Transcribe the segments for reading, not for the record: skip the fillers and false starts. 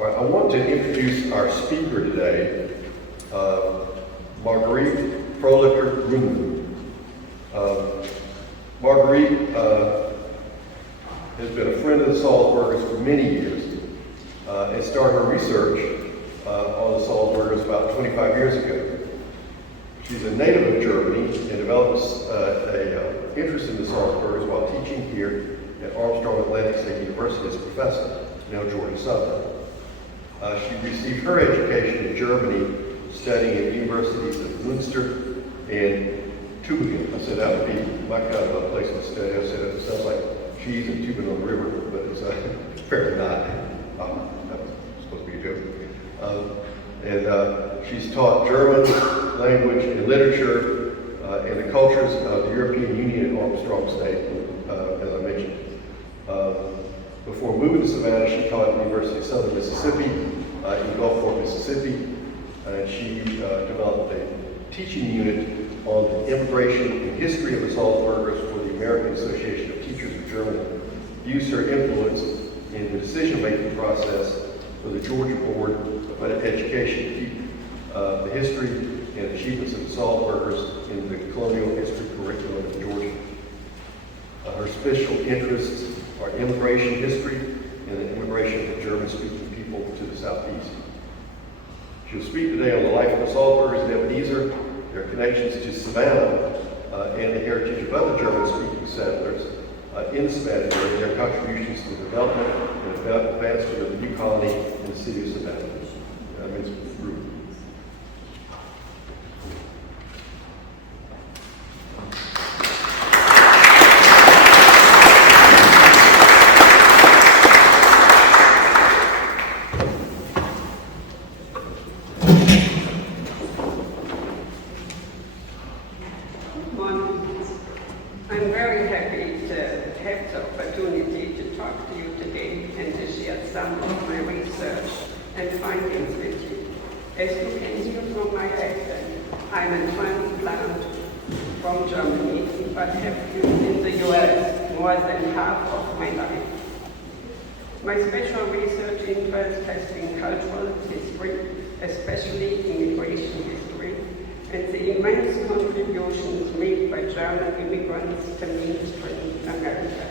All right, I want to introduce our speaker today, Margarete Froelicher Grundmann. Margarete has been a friend of the Salzburgers for many years and started her research on the Salzburgers about 25 years ago. She's a native of Germany and developed an interest in the Salzburgers while teaching here at Armstrong Atlantic State University as a professor, now Georgia Sutherland. She received her education in Germany, studying at universities of Munster and Tübingen. I said that would be my kind of a place to study. I said it sounds like cheese and Tübingen on the river, but it's apparently not. That's supposed to be a joke. And she's taught German language and literature and the cultures of the European Union at Armstrong State, as I mentioned. Before moving to Savannah, she taught at the University of Southern Mississippi in Gulfport, Mississippi. She developed a teaching unit on the immigration and history of the Salzburgers for the American Association of Teachers of Germany. Used her influence in the decision-making process for the Georgia Board of Education to keep the history and achievements of the Salzburgers in the colonial history curriculum of Georgia. Her special interests are immigration history and the immigration of German-speaking people to the southeast. She'll speak today on the life of the Salzburgers of Ebenezer, their connections to Savannah, and the heritage of other German-speaking settlers in the Savannah area, their contributions to the development and advancement of the new colony in the city of Savannah. Ms. Ruth. I'm very happy to have the opportunity to talk to you today and to share some of my research and findings with you. As you can hear from my accent, I'm a transplant from Germany, but have lived in the US more than half of my life. My special research interest has been cultural history, especially immigration history, and the immense contributions made by German immigrants to mainstream America.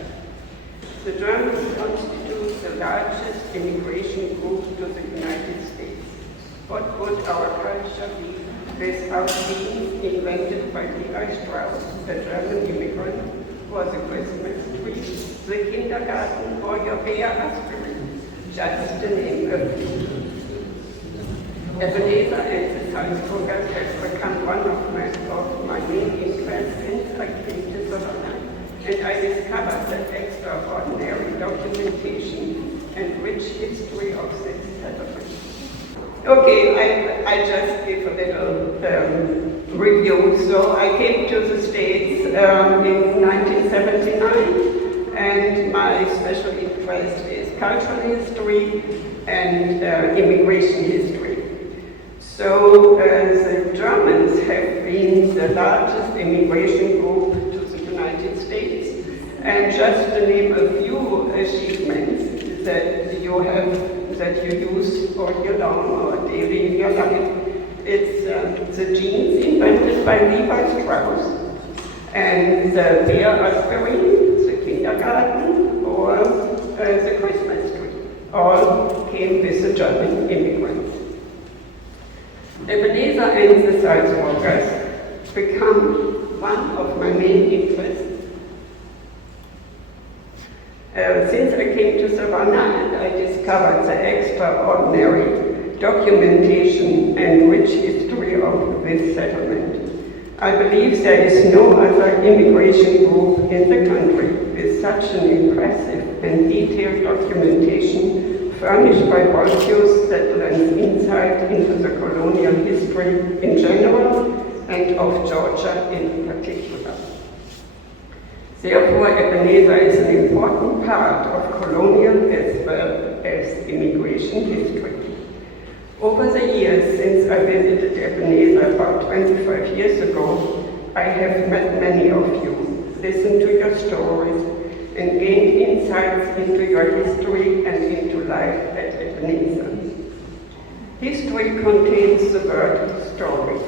The Germans constitute the largest immigration group to the United States. What would our culture be without being invented by Levi Strauss, the German immigrant, or the Christmas tree, the kindergarten, or your bear aspirin, just to name a few. Ebenezer and the Salzburgers has become one of my main interests since I came to Savannah, and I discovered the extraordinary documentation and rich history of this settlement. Okay, I just give a little review. So I came to the States in 1979, and my special interest is cultural history and immigration history. So the Germans have been the largest immigration group to the United States, and just to name a few achievements that you use all year long or daily in your life, it's the jeans invented by Levi Strauss, and the bear aspirin, the kindergarten, or the Christmas tree, all came with the German immigrants. Ebenezer and the Salzburgers become one of my main interests. Since I came to Savannah and I discovered the extraordinary documentation and rich history of this settlement, I believe there is no other immigration group in the country with such an impressive and detailed documentation furnished by Boltius that lends insight into the colonial history in general and of Georgia in particular. Therefore, Ebenezer is an important part of colonial as well as immigration history. Over the years since I visited Ebenezer about 25 years ago, I have met many of you, listened to your stories, and gained insights into your history and into life at Ebenezer. History contains the word story,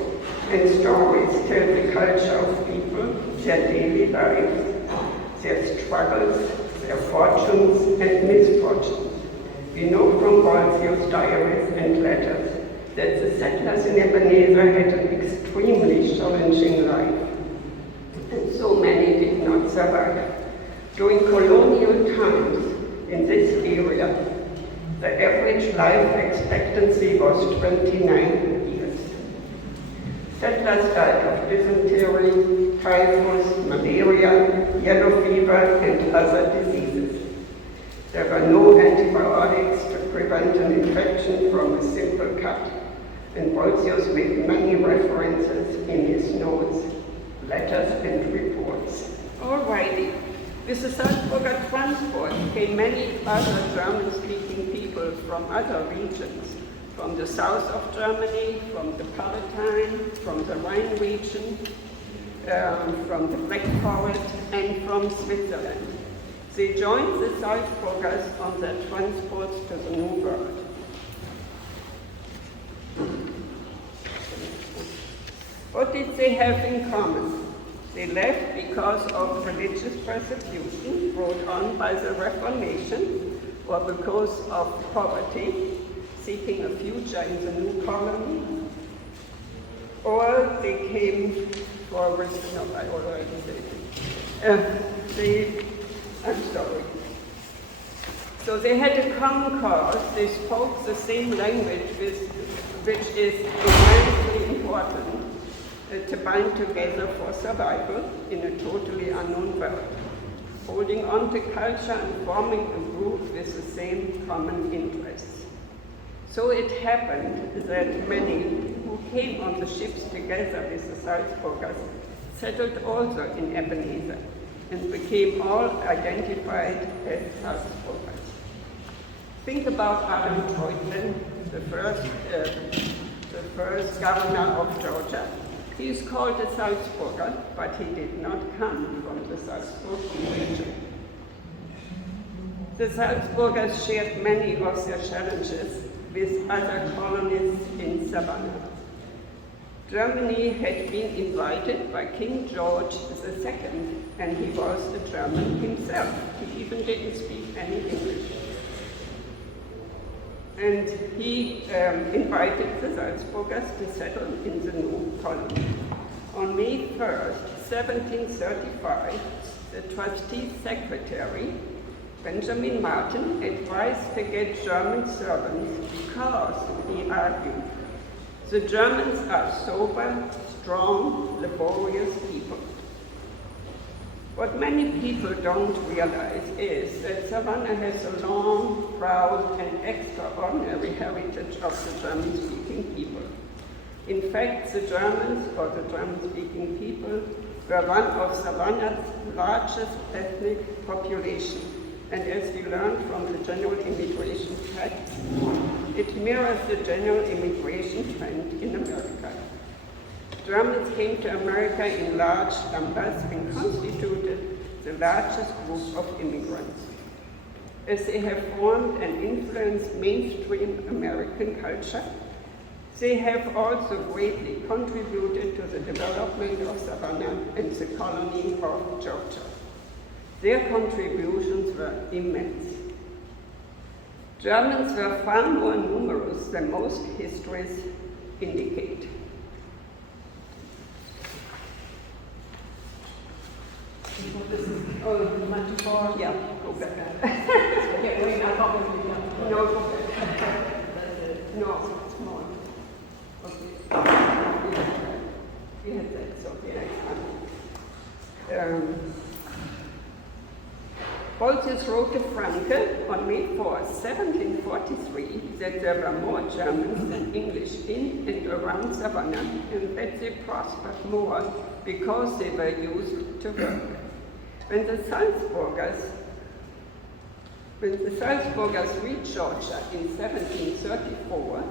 and stories tell the culture of people, their daily lives, their struggles, their fortunes and misfortunes. We know from Wolsey's diaries and letters that the settlers in Ebenezer had an extremely challenging life, and so many did not survive. During colonial times in this area, the average life expectancy was 29 years. Settlers died of dysentery, typhus, malaria, yellow fever, and other diseases. There were no antibiotics to prevent an infection from a simple cut, and Wolsey made many references in his notes, letters, and reports. Alrighty. With the Salzburger transport came many other German-speaking people from other regions, from the south of Germany, from the Palatine, from the Rhine region, from the Black Forest, and from Switzerland. They joined the Salzburgers on their transports to the New World. What did they have in common? They left because of religious persecution brought on by the Reformation, or because of poverty, seeking a future in the new colony, or they came for I already said. I'm sorry. So they had a common cause. They spoke the same language, which is immensely important to bind together for survival in a totally unknown world, holding on to culture and forming a group with the same common interests. So it happened that many who came on the ships together with the Salzburgers settled also in Ebenezer and became all identified as Salzburgers. Think about Arnold, the first governor of Georgia. He is called a Salzburger, but he did not come from the Salzburg region. The Salzburgers shared many of their challenges with other colonies in Savannah. Germany had been invited by King George II, and he was a German himself. He even didn't speak any English. And he invited the Salzburgers to settle in the new colony. On May 1st, 1735, the trustee's secretary, Benjamin Martin, advised to get German servants because, he argued, the Germans are sober, strong, laborious people. What many people don't realize is that Savannah has a long, proud, and extraordinary heritage of the German-speaking people. In fact, the Germans, or the German-speaking people, were one of Savannah's largest ethnic population. And as we learned from the general immigration facts, it mirrors the general immigration trend in America. Germans came to America in large numbers and constituted the largest group of immigrants. As they have formed and influenced mainstream American culture, they have also greatly contributed to the development of Savannah and the colony of Georgia. Their contributions were immense. Germans were far more numerous than most histories indicate. Oh, you went too far? Yeah, go back. Yeah, wait, I thought we were done. No, go back. No, it's more. Okay. We had that, so the next one. Wolters wrote to Franke on May 4, 1743, that there were more Germans than English in and around Savannah, and that they prospered more because they were used to work. When the Salzburgers reached Georgia in 1734,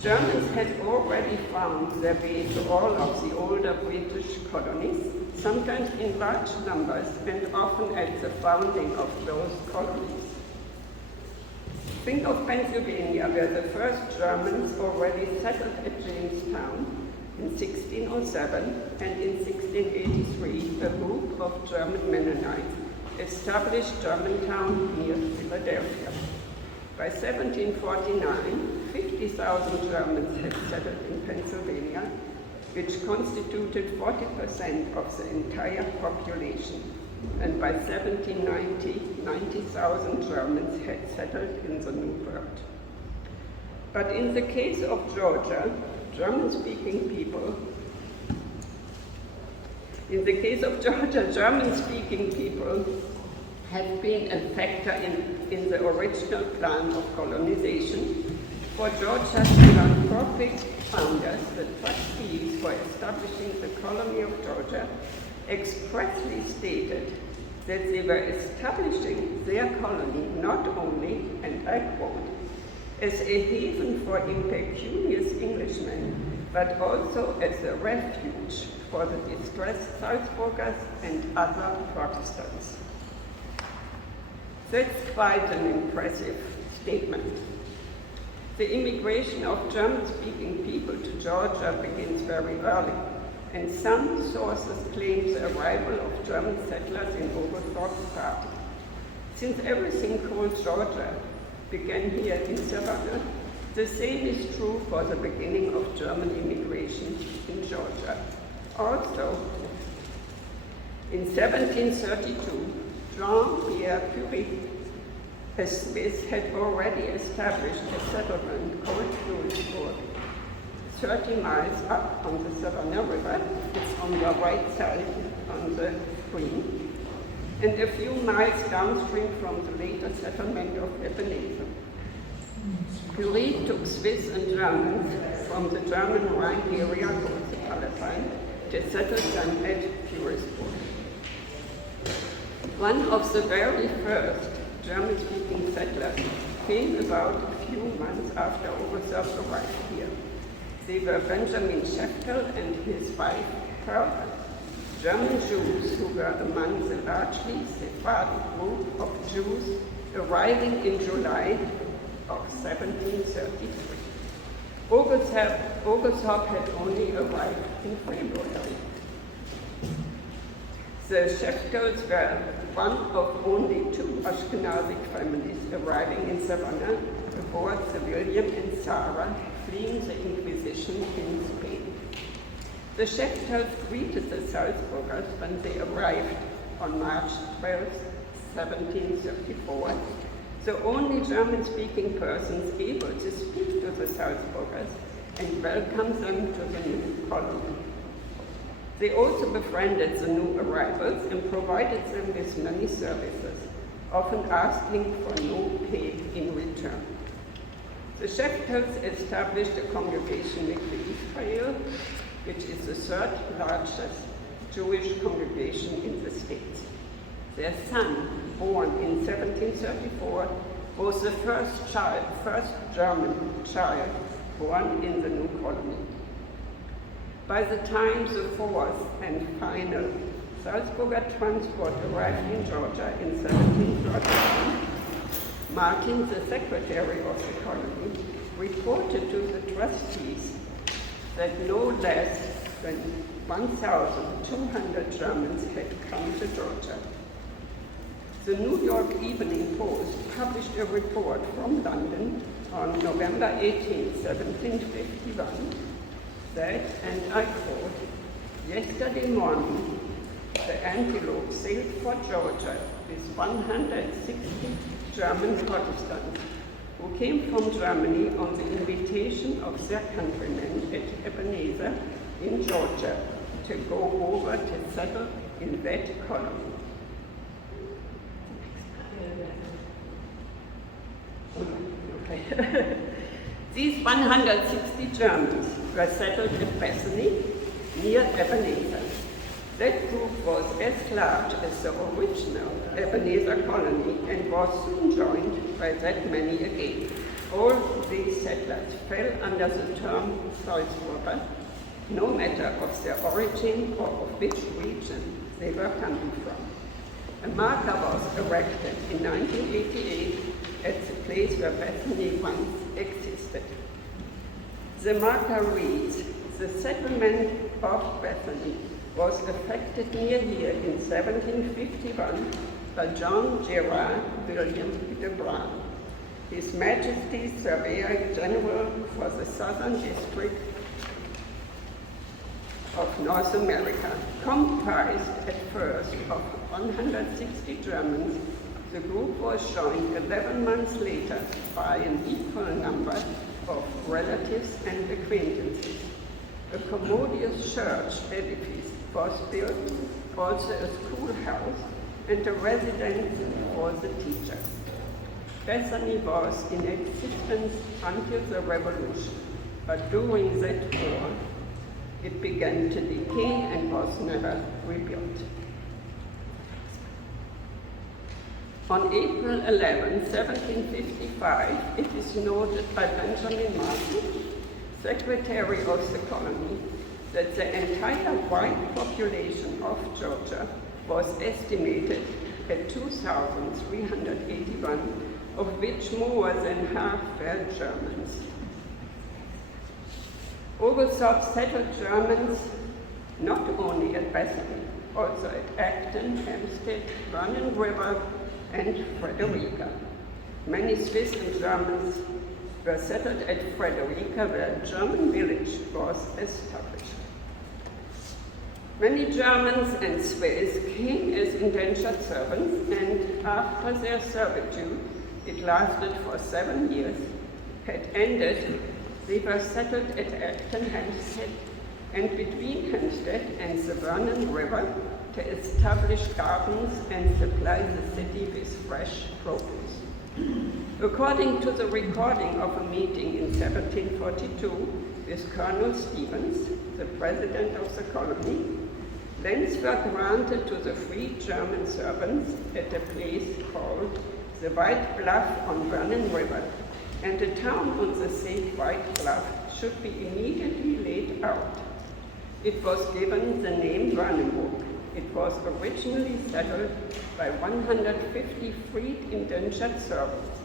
Germans had already found their way to all of the older British colonies, sometimes in large numbers and often at the founding of those colonies. Think of Pennsylvania, where the first Germans already settled at Jamestown in 1607, and in 1683 a group of German Mennonites established Germantown near Philadelphia. By 1749, 50,000 Germans had settled in Pennsylvania, which constituted 40% of the entire population. And by 1790, 90,000 Germans had settled in the New World. But in the case of Georgia, German-speaking people have been a factor in the original plan of colonization. For Georgia's philanthropic founders, the trustees for establishing the colony of Georgia expressly stated that they were establishing their colony not only, and I quote, as a haven for impecunious Englishmen, but also as a refuge for the distressed Salzburgers and other Protestants. That's quite an impressive statement. The immigration of German-speaking people to Georgia begins very early, and some sources claim the arrival of German settlers in Oglethorpe's Party. Since everything called Georgia began here in Savannah, the same is true for the beginning of German immigration in Georgia. Also, in 1732, Jean-Pierre Curie, a Swiss, had already established a settlement called Louisbourg, 30 miles up on the Savannah River. It's on the right side on the screen, and a few miles downstream from the later settlement of Ebenezer. Curie took Swiss and Germans from the German Rhine area called the Palatine to settle them at Louisbourg. One of the very first German-speaking settlers came about a few months after Oglethorpe arrived here. They were Benjamin Scheftel and his wife, Pearl, German Jews who were among the largely Sephardic group of Jews arriving in July of 1733. Oglethorpe had only arrived in February. The Scheftels were one of only two Ashkenazic families arriving in Savannah aboard the William and Sarah fleeing the Inquisition in Spain. The Scheftels greeted the Salzburgers when they arrived on March 12, 1734, the only German-speaking persons able to speak to the Salzburgers and welcome them to the new colony. They also befriended the new arrivals and provided them with many services, often asking for no pay in return. The Scheftels established a congregation with Israel, which is the third largest Jewish congregation in the States. Their son, born in 1734, was the first German child born in the new colony. By the time the fourth and final Salzburger transport arrived in Georgia in 1731, Martin, the secretary of the colony, reported to the trustees that no less than 1,200 Germans had come to Georgia. The New York Evening Post published a report from London on November 18, 1751, that, and I quote, "Yesterday morning, the Antelope sailed for Georgia with 160 German Protestants who came from Germany on the invitation of their countrymen at Ebenezer in Georgia to go over to settle in that colony." Okay. These 160 Germans were settled in Bethany, near Ebenezer. That group was as large as the original Ebenezer colony and was soon joined by that many again. All these settlers fell under the term Salzburger, no matter of their origin or of which region they were coming from. A marker was erected in 1988 at the place where Bethany once existed. The Margaretes, the settlement of Bethany, was effected near here in 1751 by John Gerard William de Brown, His Majesty's Surveyor General for the Southern District of North America. Comprised at first of 160 Germans, the group was joined 11 months later by an equal number of relatives and acquaintances. A commodious church edifice was built, also a schoolhouse and a residence for the teachers. Bethany was in existence until the Revolution, but during that war, it began to decay and was never rebuilt. On April 11, 1755, it is noted by Benjamin Martin, Secretary of the Colony, that the entire white population of Georgia was estimated at 2,381, of which more than half were Germans. Oglethorpe settled Germans not only at Bethany, also at Acton, Hempstead, Vernon River, and Frederica. Many Swiss and Germans were settled at Frederica, where a German village was established. Many Germans and Swiss came as indentured servants, and after their servitude, it lasted for 7 years, had ended, they were settled at Acton, Hempstead, and between Hempstead and the Vernon River to establish gardens and supply the city with fresh produce. According to the recording of a meeting in 1742 with Colonel Stevens, the president of the colony, lands were granted to the free German servants at a place called the White Bluff on Vernon River, and a town on the said White Bluff should be immediately laid out. It was given the name Vernonburg. It was originally settled by 150 freed indentured servants.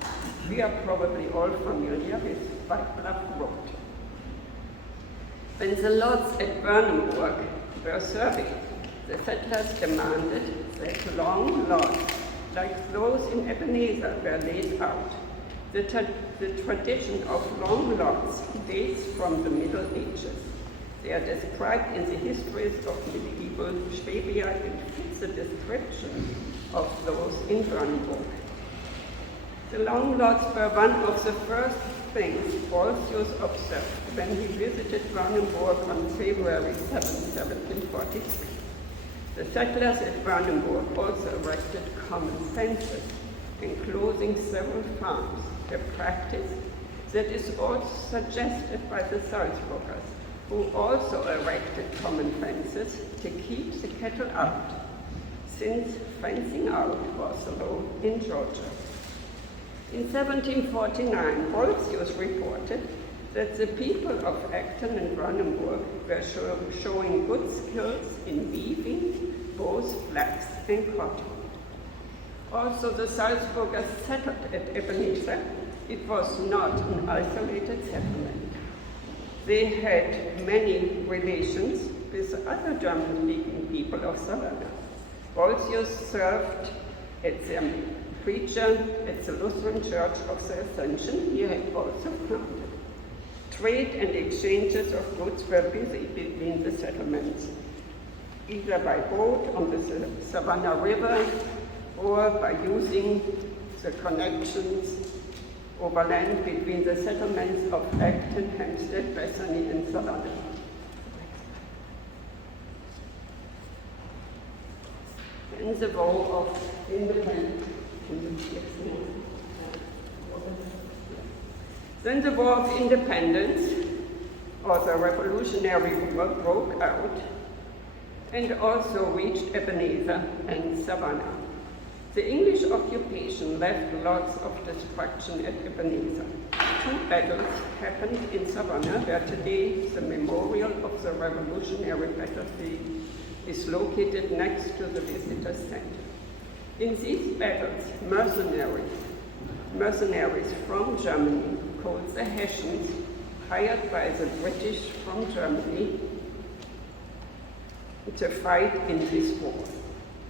We are probably all familiar with White Bluff Road. When the lots at Vernonburg were surveyed, the settlers demanded that long lots like those in Ebenezer were laid out. The tradition of long lots dates from the Middle Ages. They are described in the histories of medieval Swabia and fit the description of those in Vernonburg. The long lots were one of the first things Bolsius observed when he visited Vernonburg on February 7, 1743. The settlers at Vernonburg also erected common fences, enclosing several farms, a practice that is also suggested by the Salzburgers, who also erected common fences to keep the cattle out, since fencing out was the law in Georgia. In 1749, Bolsius reported that the people of Acton and Vernonburg were showing good skills in weaving both flax and cotton. Also, the Salzburgers settled at Ebenezer. It was not an isolated settlement. They had many relations with other German-speaking people of Savannah. Bolsius served as their preacher at the Lutheran Church of the Ascension he had also founded. Trade and exchanges of goods were busy between the settlements, either by boat on the Savannah River or by using the connections overland between the settlements of Acton, Hempstead, Bethany, and Salzburg. And the War of Independence. Then the War of Independence, or the Revolutionary War, broke out and also reached Ebenezer and Savannah. The English occupation left lots of destruction at Ebenezer. 2 battles happened in Savannah, where today the memorial of the Revolutionary Battlefield is located next to the Visitor Center. In these battles, mercenaries mercenaries from Germany, called the Hessians, hired by the British from Germany to fight in this war.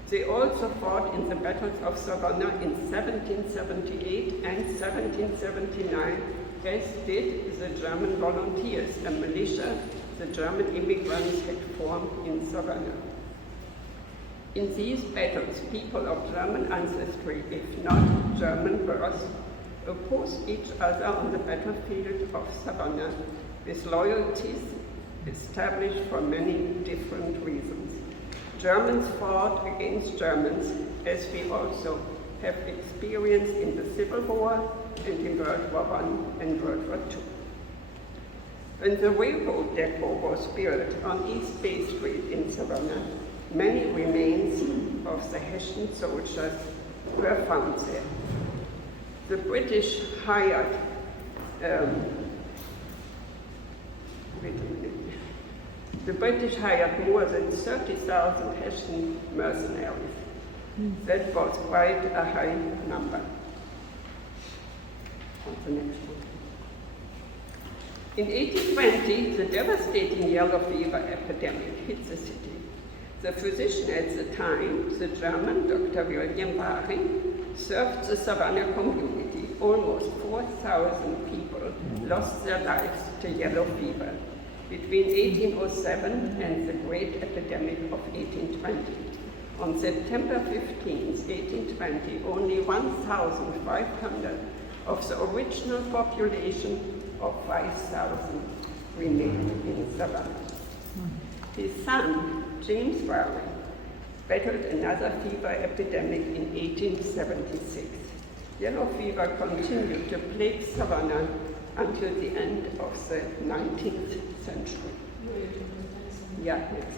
They also fought in the battles of Savannah in 1778 and 1779, as did the German volunteers, a militia the German immigrants had formed in Savannah. In these battles, people of German ancestry, if not German birth, opposed each other on the battlefield of Savannah with loyalties established for many different reasons. Germans fought against Germans, as we also have experienced in the Civil War and in World War I and World War II. When the railroad depot was built on East Bay Street in Savannah, many remains of the Hessian soldiers were found there. The British hired more than 30,000 Hessian mercenaries. That was quite a high number. On the next one. In 1820, the devastating yellow fever epidemic hit the city. The physician at the time, the German Dr. William Baring, served the Savannah community. Almost 4,000 people lost their lives to yellow fever between 1807 and the Great Epidemic of 1820. On September 15, 1820, only 1,500 of the original population of 5,000 remained in Savannah. His son, James Baring, battled another fever epidemic in 1876. Yellow fever continued to plague Savannah until the end of the 19th century. Yeah, next.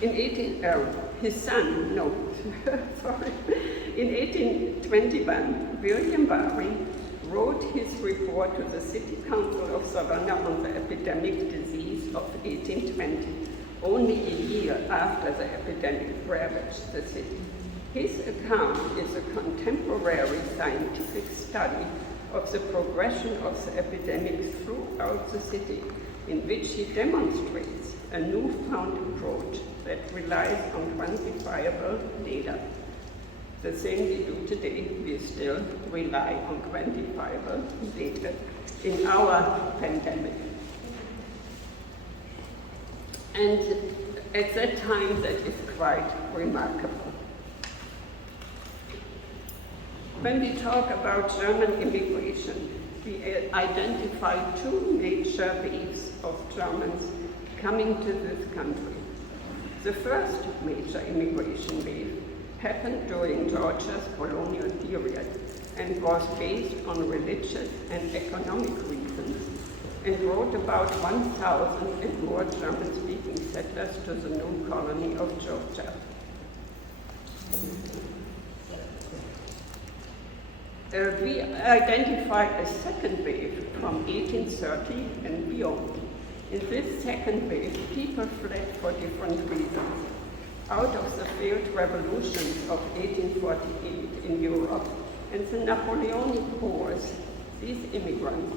In 1821, William Baring wrote his report to the City Council of Savannah on the epidemic disease of 1820, only a year after the epidemic ravaged the city. His account is a contemporary scientific study of the progression of the epidemic throughout the city, in which he demonstrates a newfound approach that relies on quantifiable data. The same we do today, we still rely on quantifiable data in our pandemic. And at that time, that is quite remarkable. When we talk about German immigration, we identify two major waves of Germans coming to this country. The first major immigration wave happened during Georgia's colonial period and was based on religious and economic reasons and brought about 1,000 and more German-speaking settlers to the new colony of Georgia. We identify a second wave from 1830 and beyond. In this second wave, people fled for different reasons. Out of the failed revolutions of 1848 in Europe and the Napoleonic Wars, these immigrants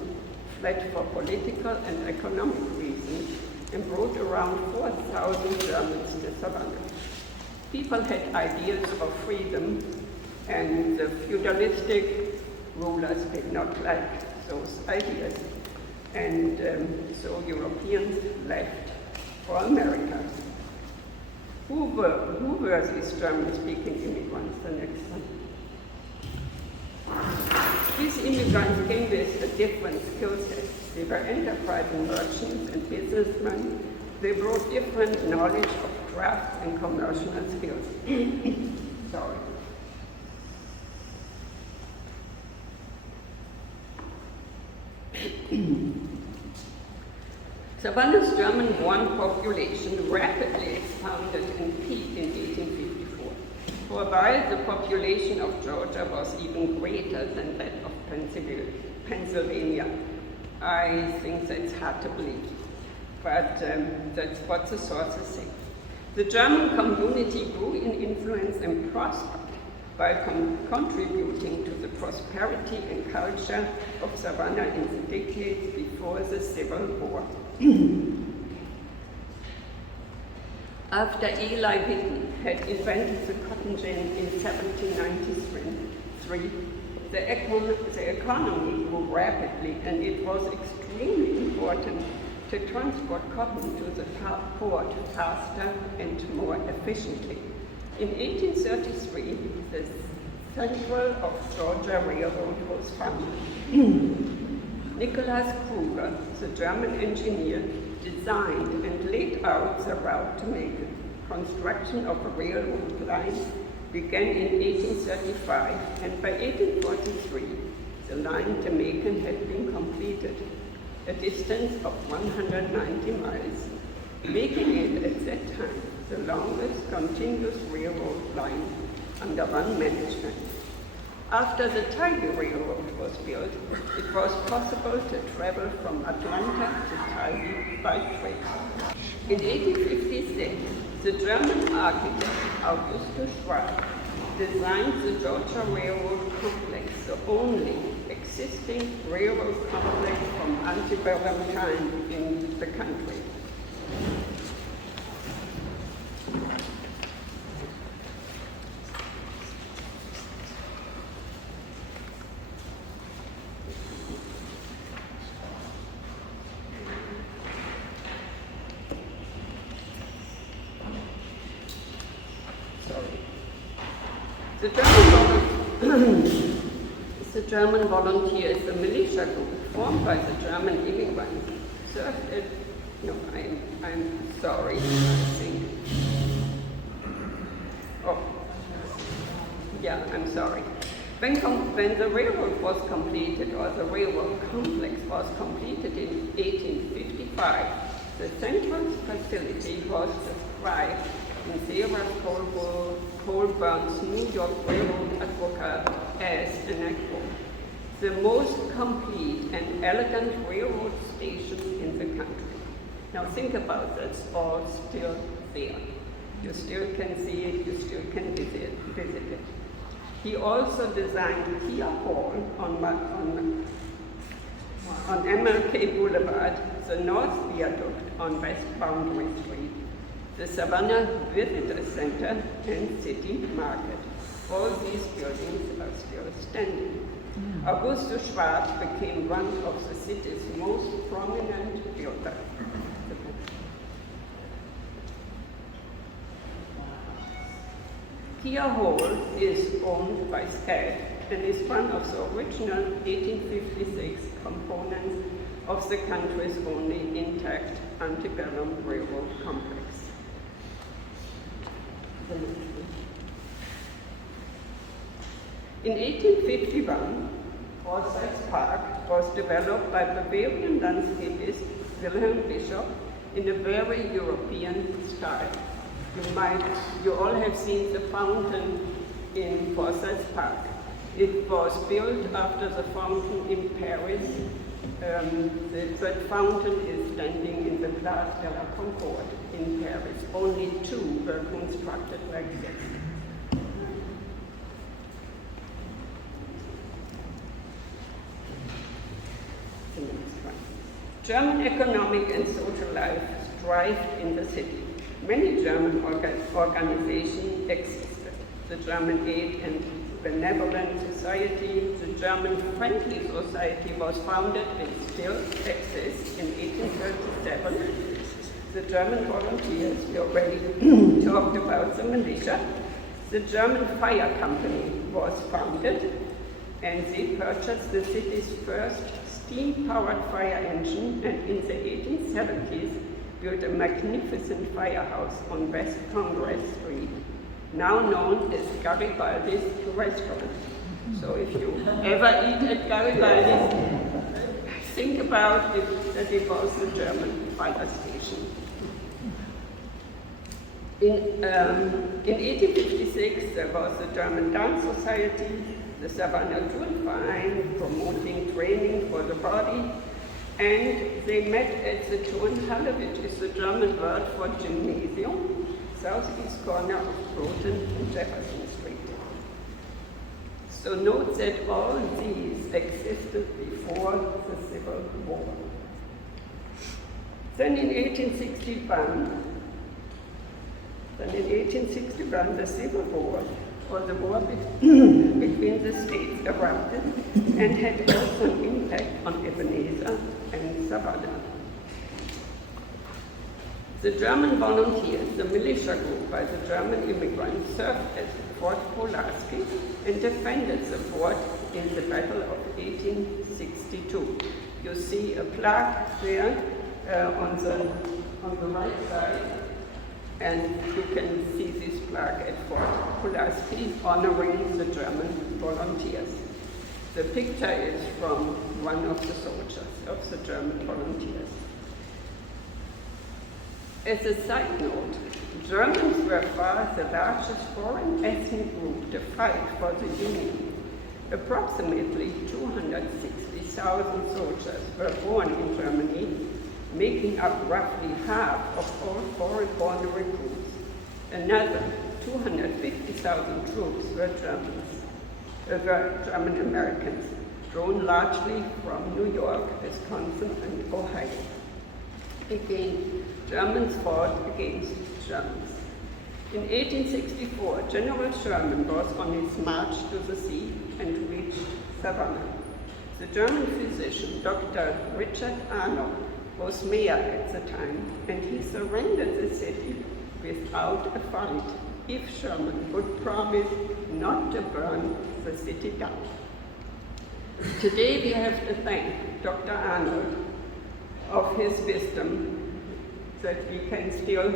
fled for political and economic reasons and brought around 4,000 Germans to Savannah. People had ideas of freedom, and the feudalistic rulers did not like those ideas. And so Europeans left for America. Who were these German-speaking immigrants? The next one. These immigrants came with a different skill set. They were enterprising merchants and businessmen. They brought different knowledge of crafts and commercial skills. Sorry. Savannah's German-born population rapidly expanded and peaked in 1854. For a while, the population of Georgia was even greater than that of Pennsylvania. I think that's hard to believe, but that's what the sources say. The German community grew in influence and prospered while contributing to the prosperity and culture of Savannah in the decades before the Civil War. After Eli Whitney had invented the cotton gin in 1793, the economy grew rapidly, and it was extremely important to transport cotton to the port faster and more efficiently. In 1833, the Central of Georgia Railroad was founded. Nicholas Kruger, the German engineer, designed and laid out the route to Macon. Construction of a railroad line began in 1835, and by 1843, the line to Macon had been completed, a distance of 190 miles, making it at that time the longest continuous railroad line under one management. After the Tybee Railroad was built, it was possible to travel from Atlanta to Tybee by train. In 1856, the German architect Augustus Schwab designed the Georgia Railroad Complex, the only existing railroad complex from antebellum time in the country. The German volunteers, the militia group formed by the German immigrants, served as, I'm sorry, I think. Oh, yeah, I'm sorry. When the railroad was completed, or the railroad complex was completed in 1855, the central facility was described in Sarah Colburn's New York Railroad Advocate as, and I quote, the most complete and elegant railroad station in the country. Now think about this, all still there. You still can see it, you still can visit it. He also designed Kia Hall on MLK Boulevard, the North Viaduct on West Boundary Street, the Savannah Visitor Center, and City Market. All these buildings are still standing. Augustus Schwab became one of the city's most prominent builders. Kia Hall is owned by SCAD and is one of the original 1856 components of the country's only intact antebellum railroad complex. In 1851, Forsyth Park was developed by Bavarian landscapist Wilhelm Bishop in a very European style. You all have seen the fountain in Forsyth Park. It was built after the fountain in Paris. That fountain is standing in the Place de la Concorde in Paris. Only two were constructed like this. German economic and social life thrived in the city. Many German organizations existed. The German Aid and Benevolent Society, the German Friendly Society was founded and still exists in 1837. The German volunteers, we already talked about the militia. The German Fire Company was founded, and they purchased the city's first steam-powered fire engine, and in the 1870s built a magnificent firehouse on West Congress Street, now known as Garibaldi's restaurant. So if you ever eat at Garibaldi's, think about it, that it was the German fire station. In 1856, there was the German Dance Society, the Savannah Turnverein, promoting training for the body, and they met at the Turnhalle, which is the German word for gymnasium, southeast corner of Broughton and Jefferson Street. So note that all these existed before the Civil War. Then in 1861, the Civil War, or the war between the states, erupted and had also an impact on Ebenezer and Savannah. The German volunteers, the militia group by the German immigrants, served at Fort Pulaski and defended the fort in the Battle of 1862. You see a plaque there on the right side, and you can see this plaque at Fort Pulaski honoring the German volunteers. The picture is from one of the soldiers of the German volunteers. As a side note, Germans were far the largest foreign ethnic group to fight for the Union. Approximately 260,000 soldiers were born in Germany, making up roughly half of all foreign-born recruits. Another 250,000 troops were German Americans, drawn largely from New York, Wisconsin, and Ohio. Again, Germans fought against Germans. In 1864, General Sherman was on his march to the sea and reached Savannah. The German physician, Dr. Richard Arnold, was mayor at the time, and he surrendered the city without a fight if Sherman would promise not to burn the city down. Today we have to thank Dr. Arnold of his wisdom that we can still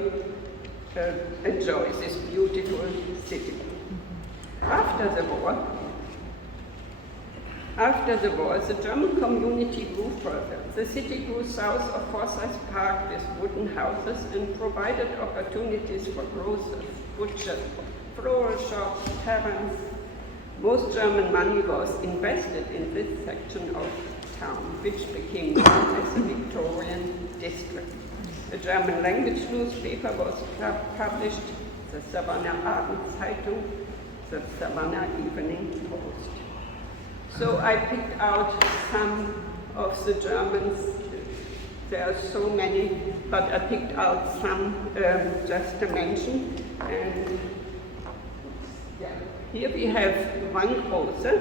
enjoy this beautiful city. After the war, the German community grew further. The city grew south of Forsyth Park with wooden houses and provided opportunities for grocers, butchers, floral shops, taverns. Most German money was invested in this section of town, which became known as the Victorian District. A German language newspaper was published, the Savannah Abendzeitung, the Savannah Evening Post. So I picked out some of the Germans. There are so many, but I picked out some just to mention. And yeah, here we have one grocer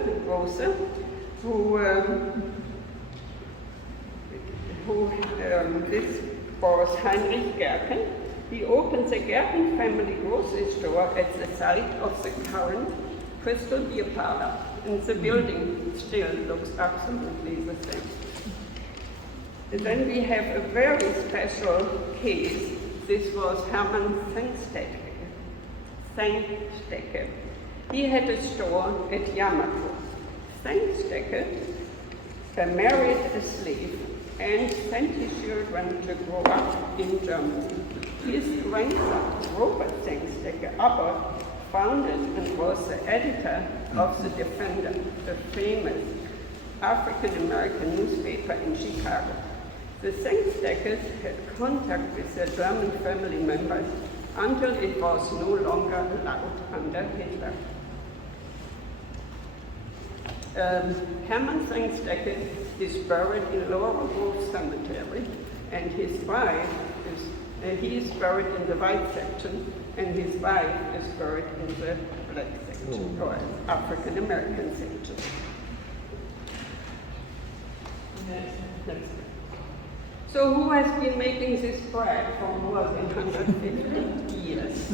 this was Heinrich Gerken. He opened the Gerken family grocery store at the site of the current Crystal Beer Parlor, and the building still looks absolutely the same. And then we have a very special case. This was Hermann Sengstecke. He had a store at Yamato. Sengstecke married a slave and sent his children to grow up in Germany. His grandson, Robert Sengstecke Abbott, founded and was the editor of The Defender, a famous African-American newspaper in Chicago. The Sengsteckes had contact with their German family members until it was no longer allowed under Hitler. Hermann Sengstecke is buried in Laurel Grove Cemetery, and his wife he is buried in the white section, and his wife is buried in the black section, or African American section. So who has been making this bread for more than 150 years?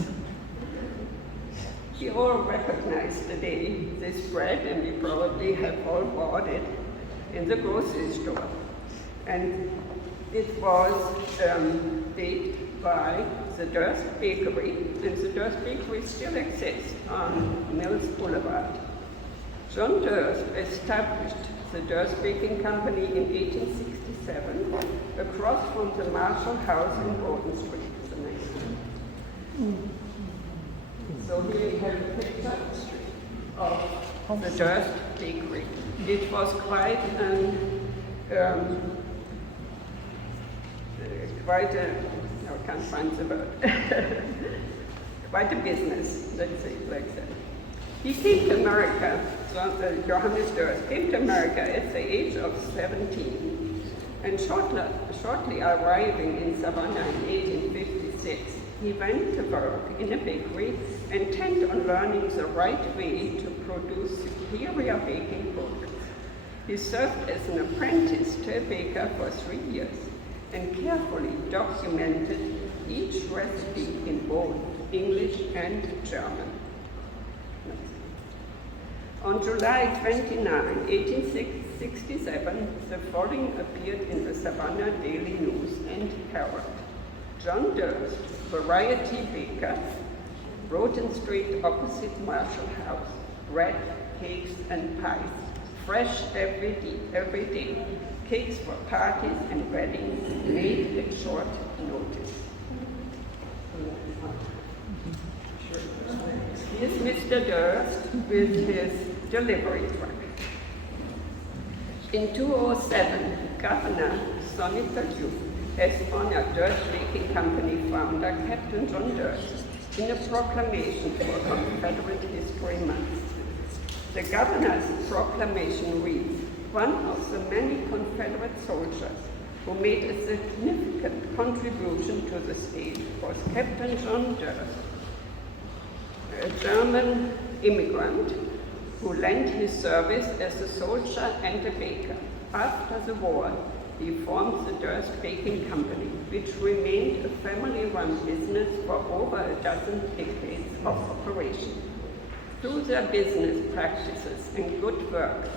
You all recognize today this bread, and we probably have all bought it in the grocery store. And it was baked by the Durst Bakery, and the Durst Bakery still exists on Mills Boulevard. John Durst established the Durst Baking Company in 1867 across from the Marshall House in Gordon Street, the next one. So here we have a picture of the Durst Bakery. It was quite I can't find the word, quite a business, let's say it like that. He came to America Johannes Durst came to America at the age of 17, and shortly arriving in Savannah in 1856, he went to work in a bakery intent on learning the right way to produce superior baking products. He served as an apprentice to a baker for 3 years and carefully documented each recipe in both English and German. On July 29, 1867, the following appeared in the Savannah Daily News and Herald. John Durst, variety baker, Broughton Street opposite Marshall House, bread, cakes, and pies, fresh every day, cakes for parties and weddings made at short notice. Here's Mr. Durst with his delivery truck. In 2007, Governor Sonny Perdue has honored Durst Baking Company founder Captain John Durst in a proclamation for Confederate History Month. The governor's proclamation reads, "One of the many Confederate soldiers who made a significant contribution to the state was Captain John Durst, a German immigrant who lent his service as a soldier and a baker. After the war, he formed the Durst Baking Company, which remained a family-run business for over a dozen decades of operation. Through their business practices and good work,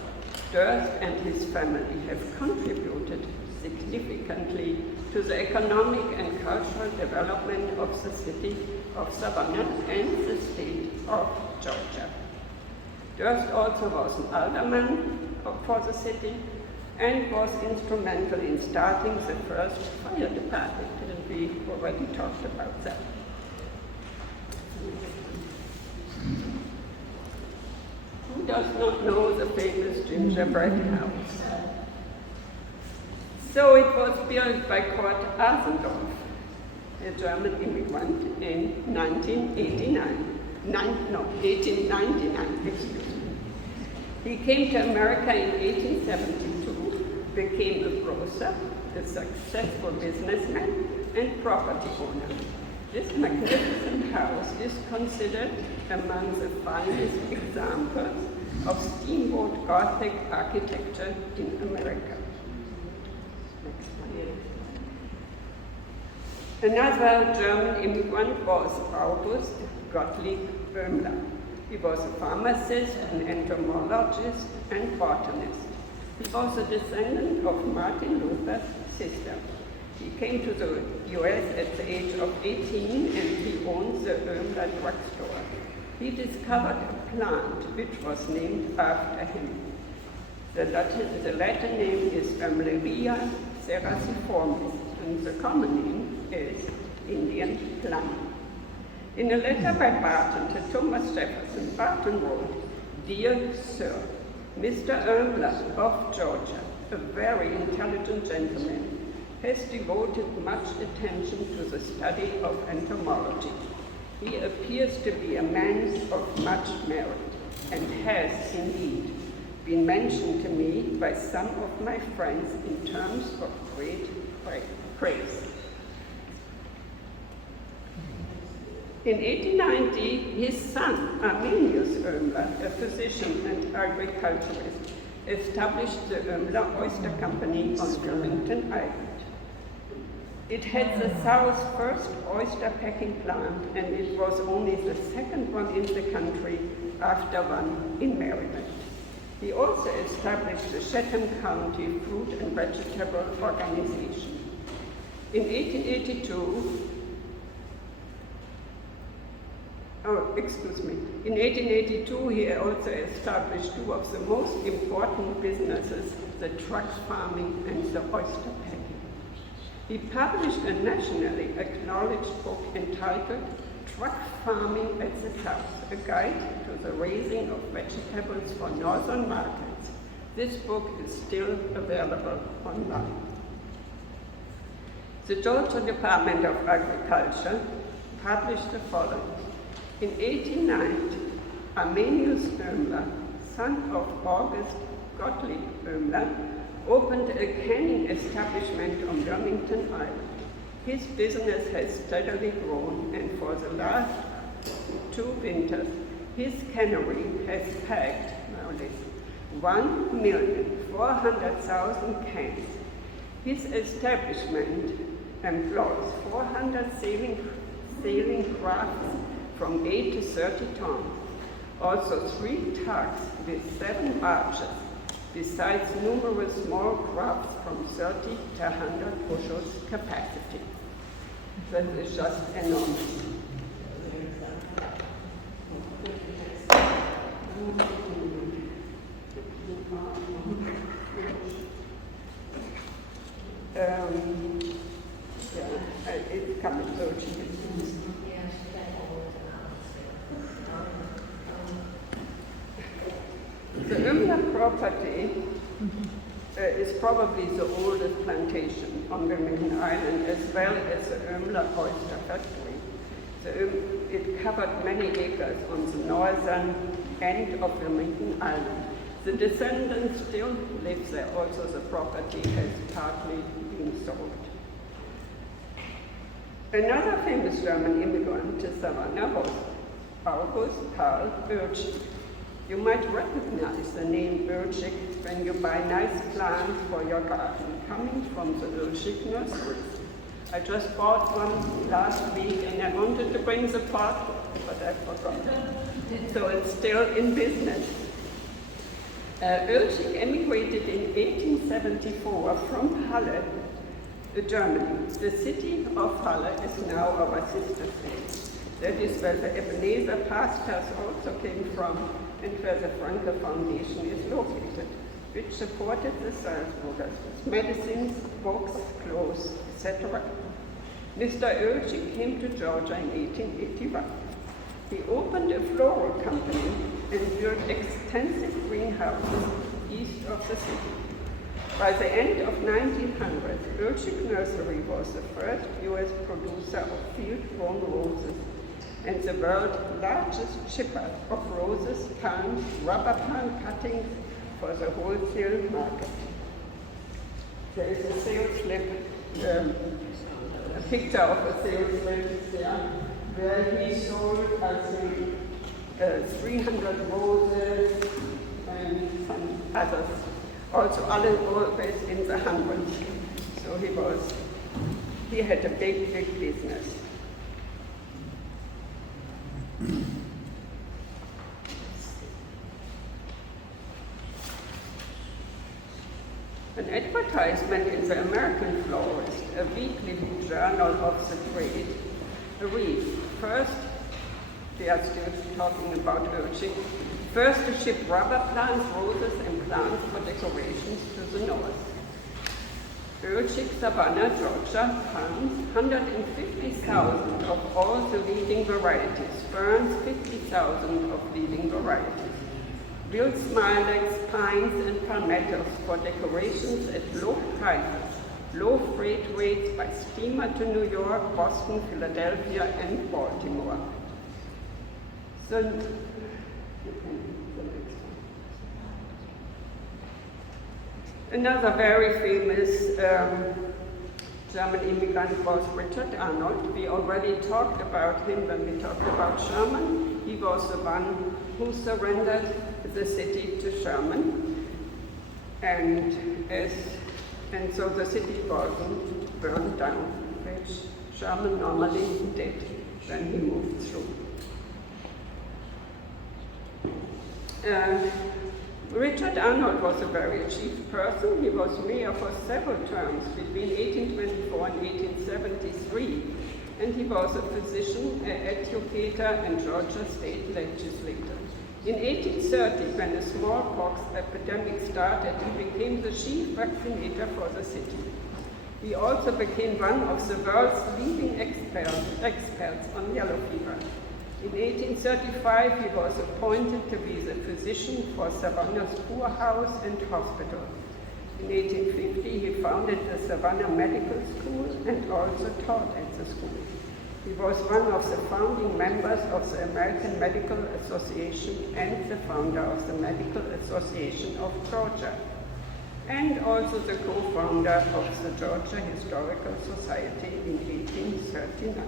Durst and his family have contributed significantly to the economic and cultural development of the city of Savannah and the state of Georgia." Durst also was an alderman for the city and was instrumental in starting the first fire department, and we already talked about that. Who does not know the famous gingerbread house? So it was built by Kurt Asendorf, a German immigrant, in 1899, excuse me. He came to America in 1872, became a grocer, a successful businessman, and property owner. This magnificent house is considered among the finest examples of steamboat Gothic architecture in America. Another German immigrant was August Gottlieb Böhmler. He was a pharmacist, an entomologist, and botanist. He was a descendant of Martin Luther's sister. He came to the US at the age of 18 and he owned the Böhmler drugstore. He discovered a plant which was named after him. The Latin name is Emmleria cerasiformis, and the common name is Indian plum. In a letter by Barton to Thomas Jefferson, Barton wrote, "Dear Sir, Mr. Ermler of Georgia, a very intelligent gentleman, has devoted much attention to the study of entomology. He appears to be a man of much merit, and has indeed been mentioned to me by some of my friends in terms of great praise." In 1890, his son, Arminius Ermler, a physician and agriculturist, established the Ermler Oyster Company on Wellington Island. It had the South's first oyster packing plant, and it was only the second one in the country after one in Maryland. He also established the Chatham County Fruit and Vegetable Organization. In 1882, he also established two of the most important businesses, the truck farming and the oyster packing. He published a nationally acknowledged book entitled Truck Farming at the South, a guide to the raising of vegetables for northern markets. This book is still available online. The Georgia Department of Agriculture published the following. In 1890, Arminius Ermler son of August Gottlieb Oehmler, opened a canning establishment on Wilmington Island. His business has steadily grown, and for the last 2 winters, his cannery has packed, now listen, 1,400,000 cans. His establishment employs 400 sailing crafts from 8 to 30 tons, also 3 tugs with 7 barges, besides numerous small crafts from 30 to 100 bushels capacity. That is just enormous. It's coming to the Oehmler property is probably the oldest plantation on Wilmington Island, as well as the Oehmler oyster factory. It covered many acres on the northern end of Wilmington Island. The descendants still live there, also the property has partly been sold. Another famous German immigrant to Savannah was August Karl Oertschig. You might recognize the name Oertschig when you buy nice plants for your garden, coming from the Oertschig nursery. I just bought one last week and I wanted to bring the pot, but I forgot. So it's still in business. Oertschig emigrated in 1874 from Halle, Germany. The city of Halle is now our sister city. That is where the Ebenezer pastors also came from and where the Franke Foundation is located, which supported the Salzburgers with medicines, books, clothes, etc. Mr. Oertschig came to Georgia in 1881. He opened a floral company and built extensive greenhouses east of the city. By the end of 1900, Oertschig Nursery was the first U.S. producer of field-grown roses and the world's largest shipper of roses, palms, rubber plant cuttings for the wholesale market. There is a sales slip, a picture of a sales slip there, where he sold, I think, 300 roses and some others. Also, always in the hundreds. So he had a big, big business. An advertisement in the American Florist, a weekly journal of the trade, reads, first, they are still talking about Oertschig, first to ship rubber plants, roses, and plants for decorations to the north. Oertschig, Savannah, Georgia, palms, 150,000 of all the leading varieties, ferns, 50,000 of leading varieties, wild smilax, pines, and palmettos for decorations at low prices, low freight rates by steamer to New York, Boston, Philadelphia, and Baltimore. So, another very famous German immigrant was Richard Arnold. We already talked about him when we talked about Sherman. He was the one who surrendered the city to Sherman. And so the city wasn't burned down, which Sherman normally did when he moved through. Richard Arnold was a very achieved person. He was mayor for several terms between 1824 and 1873, and he was a physician, an educator, and Georgia state legislator. In 1830, when the smallpox epidemic started, he became the chief vaccinator for the city. He also became one of the world's leading experts on yellow fever. In 1835, he was appointed to be the physician for Savannah's poorhouse and hospital. In 1850, he founded the Savannah Medical School and also taught at the school. He was one of the founding members of the American Medical Association and the founder of the Medical Association of Georgia, and also the co-founder of the Georgia Historical Society in 1839.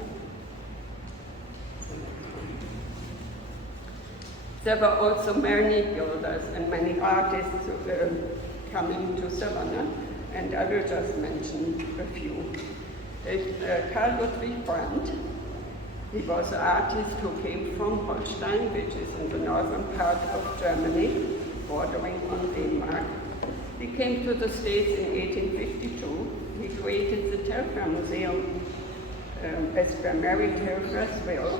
There were also many builders and many artists coming to Savannah, and I will just mention a few. Karl Ludwig Brandt, he was an artist who came from Holstein, which is in the northern part of Germany, bordering on Denmark. He came to the States in 1852. He created the Telfair Museum as per Mary Telfair's will,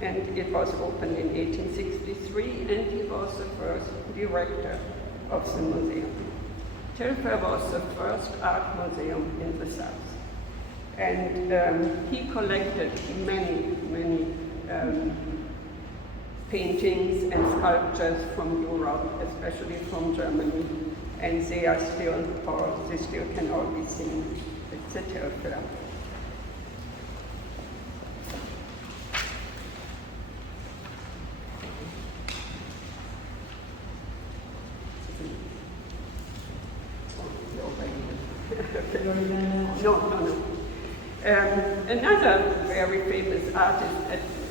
and it was opened in 1863, and he was the first director of the museum. Telfair was the first art museum in the South. And he collected many paintings and sculptures from Europe, especially from Germany, and they are still, or they still can all be seen at the Telfair. No. Another very famous artist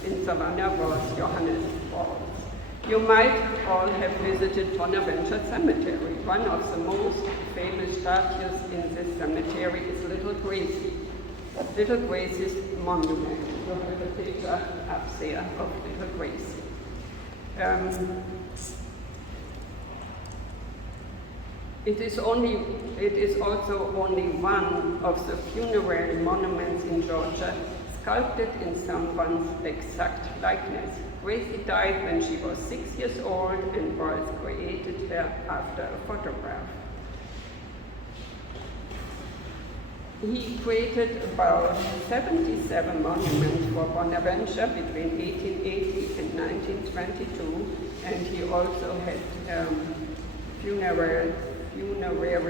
in Savannah was Johannes Waltz. You might all have visited Bonaventure Cemetery. One of the most famous statues in this cemetery is Little Gracie. Little Gracie's monument. You have a picture up there of Little Gracie. It is also only one of the funerary monuments in Georgia sculpted in someone's exact likeness. Gracie died when she was 6 years old, and Waltz created her after a photograph. He created about 77 monuments for Bonaventure between 1880 and 1922, and he also had funerary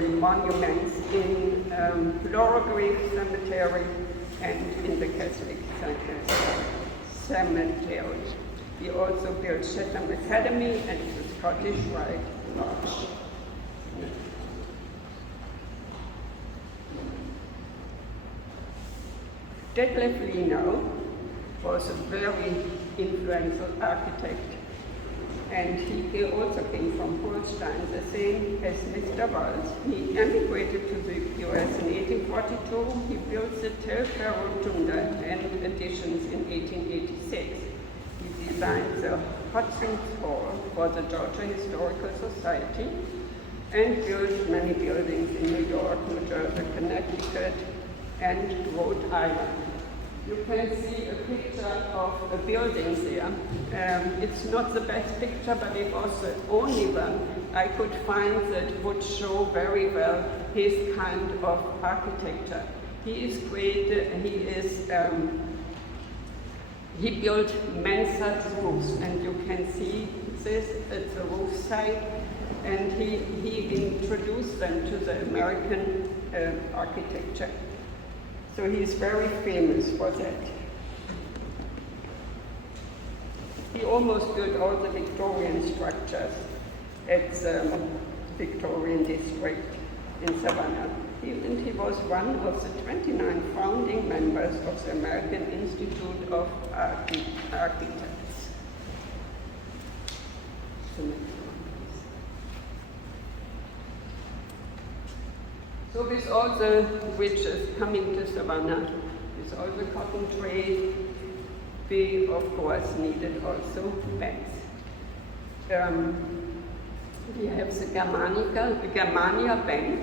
monuments in Laurel Grave Cemetery and in the Catholic Cemetery. He also built Chatham Academy and the Scottish Rite Lodge. Detlef Lienau was a very influential architect, and he also came from Holstein, the same as Mr. Waltz. He emigrated to the US in 1842. He built the Telfair Rotunda and additions in 1886. He designed the Hutchins Hall for the Georgia Historical Society and built many buildings in New York, New Jersey, Connecticut, and Rhode Island. You can see a picture of a building there. It's not the best picture, but it was the only one I could find that would show very well his kind of architecture. He built mansard roofs, and you can see this at the roof side, and he introduced them to the American architecture. So he is very famous for that. He almost built all the Victorian structures at the Victorian District in Savannah. He was one of the 29 founding members of the American Institute of Architects. So with all the riches coming to Savannah, with all the cotton trade, we of course needed also banks. We have the Germania Bank.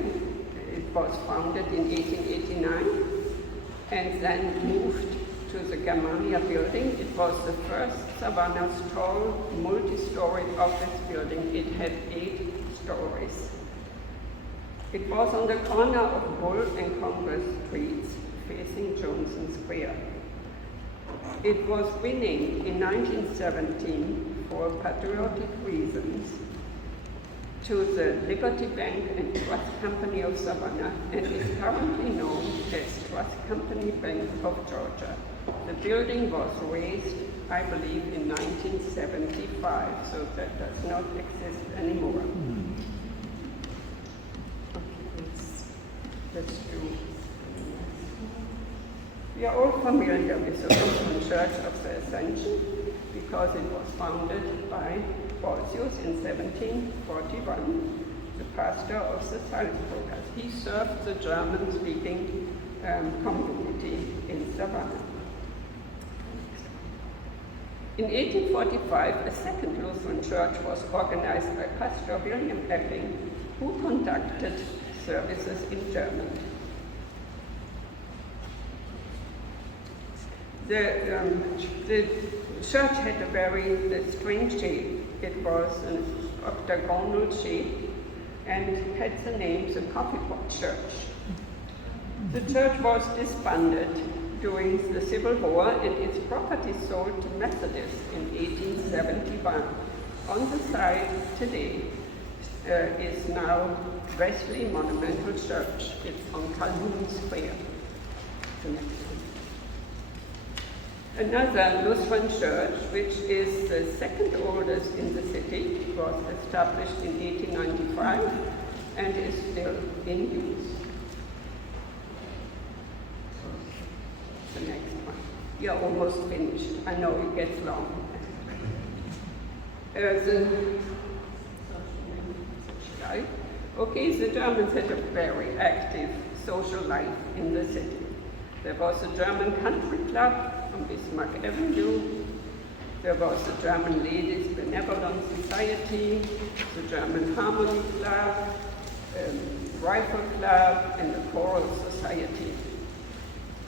It was founded in 1889 and then moved to the Germania building. It was the first Savannah's tall, multi-storied office building. It had 8 stories. It was on the corner of Bull and Congress Streets, facing Johnson Square. It was renamed in 1917 for patriotic reasons to the Liberty Bank and Trust Company of Savannah, and is currently known as Trust Company Bank of Georgia. The building was raised, I believe, in 1975, so that does not exist anymore. Let's do. We are all familiar with the Lutheran Church of the Ascension because it was founded by Bolsius in 1741, the pastor of the Salzburgers. He served the German-speaking community in Savannah. In 1845, a second Lutheran church was organized by Pastor William Epping, who conducted services in German. The church had a very strange shape. It was an octagonal shape and had the name the Coffee Pot Church. The church was disbanded during the Civil War and its property sold to Methodists in 1871. On the site today is now Wesley Monumental Church. It's on Calhoun Square. The next one. Another Lutheran church, which is the second oldest in the city, was established in 1895 and is still in use. The next one. You're almost finished. I know it gets long. The Germans had a very active social life in the city. There was a German country club on Bismarck Avenue. There was the German Ladies Benevolent Society, the German Harmony Club, Rifle Club, and the Choral Society.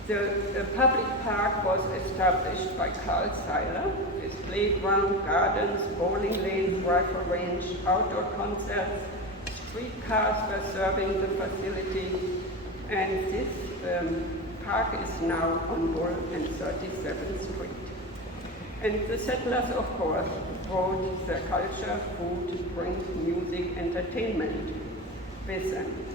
The public park was established by Karl Zeiler with playground, gardens, bowling lanes, rifle range, outdoor concerts. Streetcars were serving the facility, and this park is now on Bull and 37th Street. And the settlers, of course, brought their culture, food, drink, music, entertainment with them.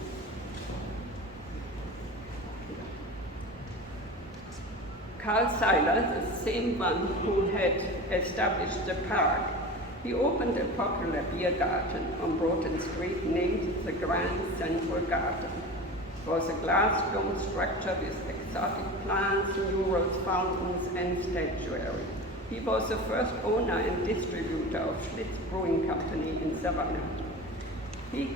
Karl Zeiler, the same one who had established the park, he opened a popular beer garden on Broughton Street named the Grand Central Garden. It was a glass dome structure with exotic plants, murals, fountains, and statuary. He was the first owner and distributor of Schlitz Brewing Company in Savannah. He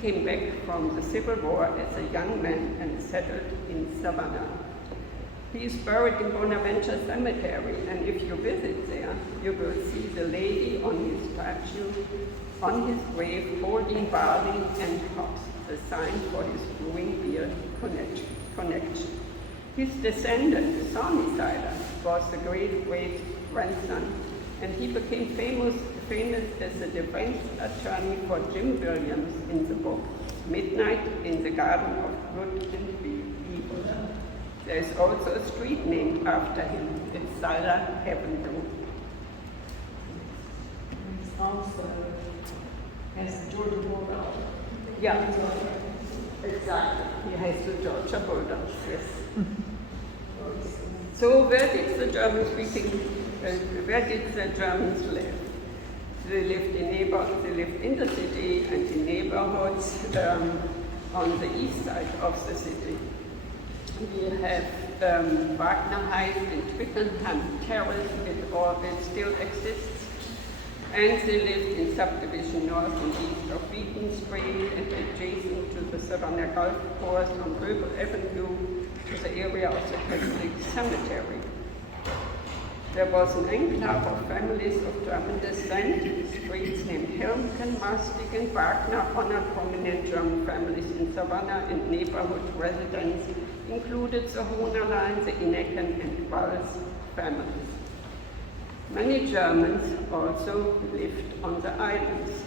came back from the Civil War as a young man and settled in Savannah. He is buried in Bonaventure Cemetery, and if you visit there, you will see the lady on his statue, on his grave, holding barley and hops, the sign for his brewing beer connection. His descendant, Sonny Zeiler, was the great-great-grandson, and he became famous as a defense attorney for Jim Williams in the book Midnight in the Garden of Good and Evil. There is also a street named after him. It's Zeiler Avenue. It's also has Georgia Bulldog. Yeah, exactly. He has the Georgia Bulldogs, yes. So where did the Germans live? They lived in the city and in neighborhoods on the east side of the city. We have Wagner Heights in Twickenham Terrace, it still exists. And they lived in subdivision north and east of Beacon Street and adjacent to the Savannah Golf Course on Röbel Avenue to the area of the Catholic Cemetery. There was an enclave of families of German descent. Streets named Helmken, Mastig, and Wagner honored prominent German families in Savannah, and neighborhood residents included the Hohnerlein, the Ineken, and Walls families. Many Germans also lived on the islands.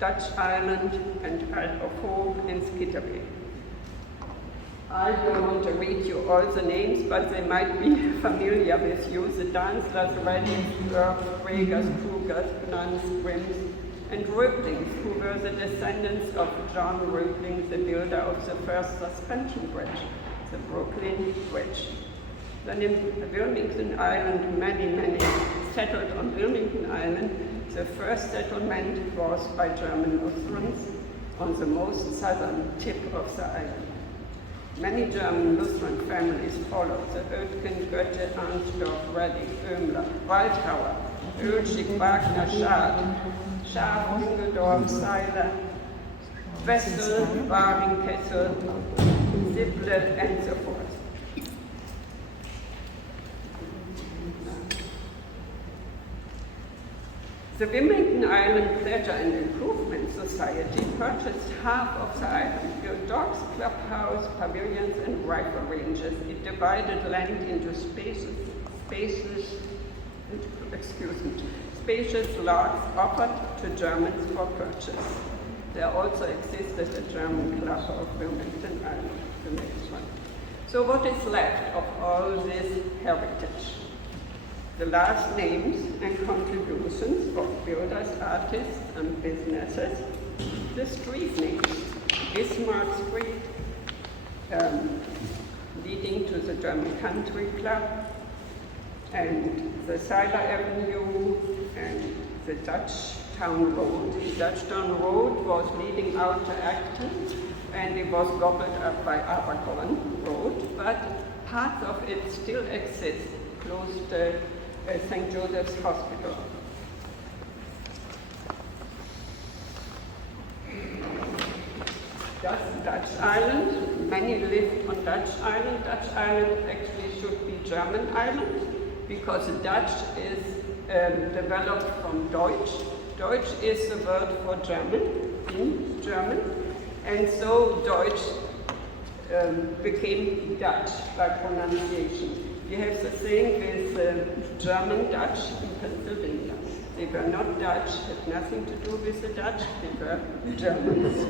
Dutch Island and Isle of Hope and Skitterby. I don't want to read you all the names, but they might be familiar with you. The Danslers, Reddings, Gregers, Krugers, Nuns, Grimms, and Röblings, who were the descendants of John Röbling, the builder of the first suspension bridge. the Brooklyn Bridge. Then in Wilmington Island, many settled on Wilmington Island. The first settlement was by German Lutherans on the most southern tip of the island. Many German Lutheran families followed the Oetken, Goethe, Arnsdorf, Reddick, Oehmler, Waldhauer, Oelschig, Wagner, Schaaf, Hüngeldorf, Zeiler, Wessel, Waring, Kessel, Sibble, and so forth. The Wilmington Island Pleasure and Improvement Society purchased half of the island, built docks, clubhouse, pavilions, and rifle ranges. It divided land into spacious lots offered to Germans for purchase. There also existed a German club of Wilmington Island, the next one. So what is left of all this heritage? The last names and contributions of builders, artists, and businesses. The street names, Bismarck Street, leading to the German Country Club, and the Zeiler Avenue, and the Dutch Town Road. The Dutch Town Road was leading out to Acton, and it was gobbled up by Abercorn Road, but parts of it still exist close to St. Joseph's Hospital. Dutch Island, many lived on Dutch Island. Dutch Island actually should be German Island because Dutch is developed from Deutsch. Deutsch is the word for German, in German, and so Deutsch became Dutch by pronunciation. You have the same with German Dutch in Pennsylvania. They were not Dutch, had nothing to do with the Dutch, they were Germans.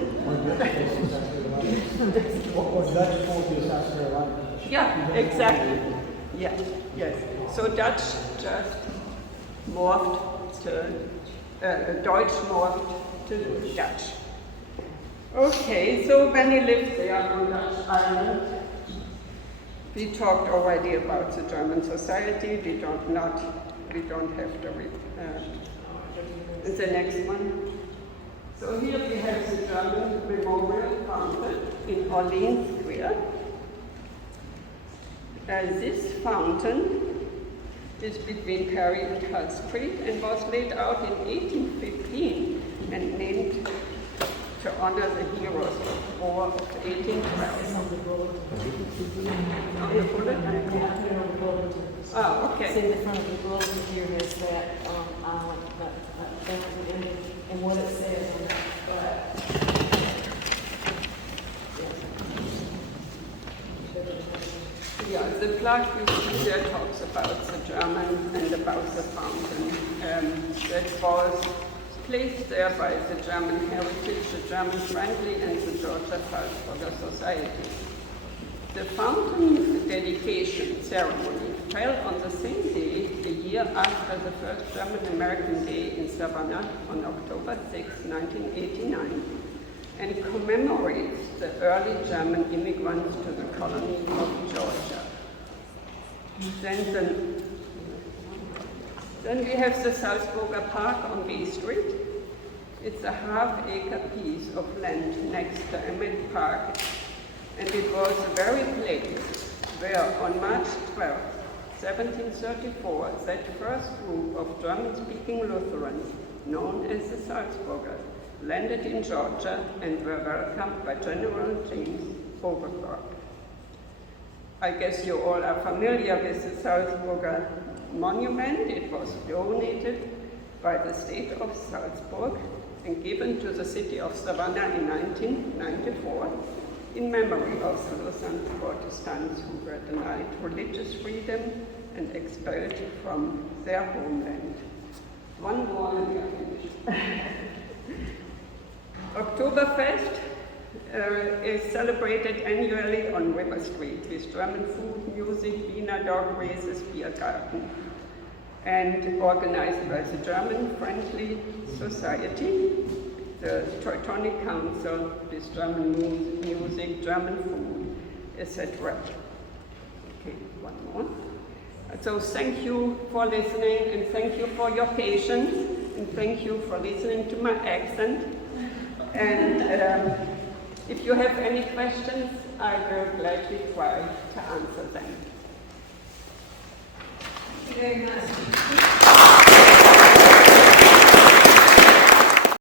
What Dutch called is South Carolina. Yeah, exactly. Yes, yes. So Dutch just morphed to, Deutsch morphed to Dutch. Okay, so many lived there on Dutch Island. We talked already about the German society. We don't have to read the next one. So here we have the German Memorial Fountain in Orleans Square. This fountain is between Perry and Hull Street and was laid out in 1815 and named to honor the heroes of the War of 1812. Oh, okay. See, the front of the bulletin here has that and what it says on that flag. Yeah, the plaque you see there talks about the German and about the fountain. That was placed there by the German Heritage, the German Friendly, and the Georgia Salzburger Society. The fountain dedication ceremony fell on the same day, a year after the first German-American Day in Savannah on October 6, 1989, and commemorates the early German immigrants to the colony of Georgia. Then we have the Salzburger Park on B Street. It's a half-acre piece of land next to Emmett Park, and it was the very place where on March 12, 1734, that first group of German-speaking Lutherans, known as the Salzburgers, landed in Georgia and were welcomed by General James Overthorpe. I guess you all are familiar with the Salzburger Monument. It was donated by the state of Salzburg and given to the city of Savannah in 1994 in memory of the Lutheran Protestants who were denied religious freedom and expelled from their homeland. One more and we are finished. Oktoberfest is celebrated annually on River Street with German food, music, Wiener dog races, beer garden, and organized by the German Friendly Society, the Teutonic Council with German music, German food, Is that right? Okay, one more. So thank you for listening, and thank you for your patience, and thank you for listening to my accent. And if you have any questions, I will gladly try to answer them. Thank you very much.